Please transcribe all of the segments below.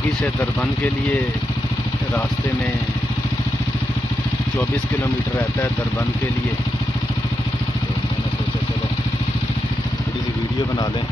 बग्गी से दरबन के लिए रास्ते में 24 किलोमीटर रहता है दरबन के लिए। तो मैंने सोचा चलो थोड़ी सी वीडियो बना लें।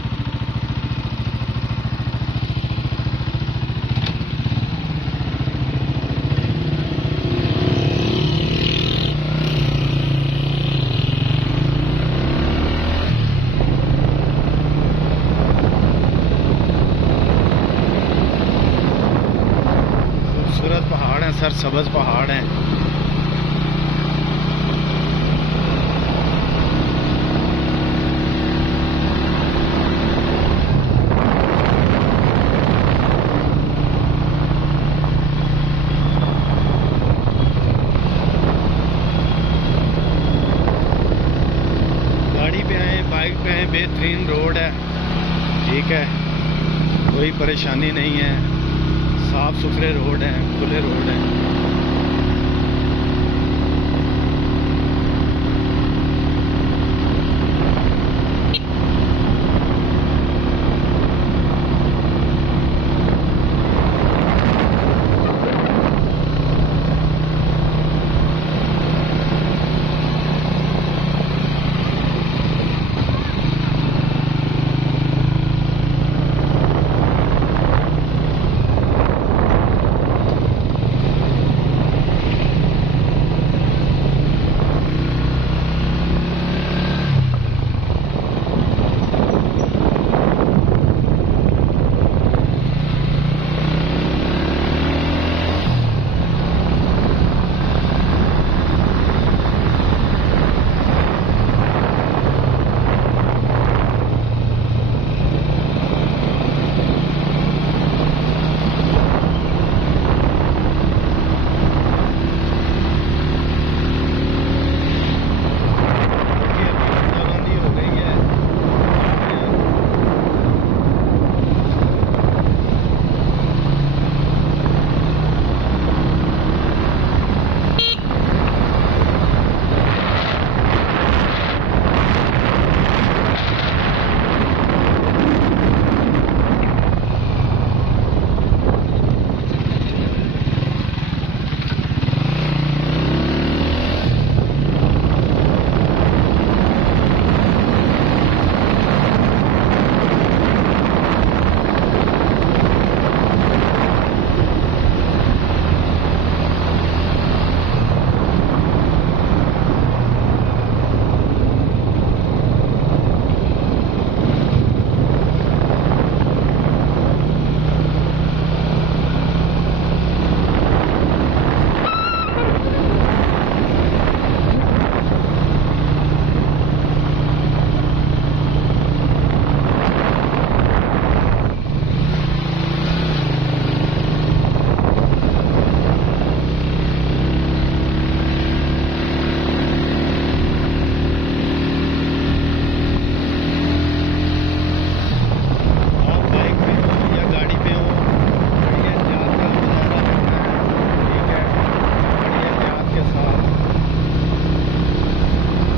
खूबसूरत पहाड़ हैं, सरसब्ज़ पहाड़ हैं। गाड़ी पे आए, बाइक पे आए, बेहतरीन रोड है, ठीक है, कोई परेशानी नहीं है, साफ़ सुथरे रोड हैं, खुले रोड हैं।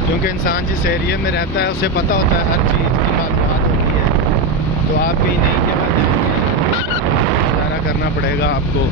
क्योंकि इंसान जिस एरिया में रहता है उसे पता होता है, हर चीज़ की मालूमात होती है। तो आप कहीं नई जगह जाएंगे, गुजारा करना पड़ेगा आपको।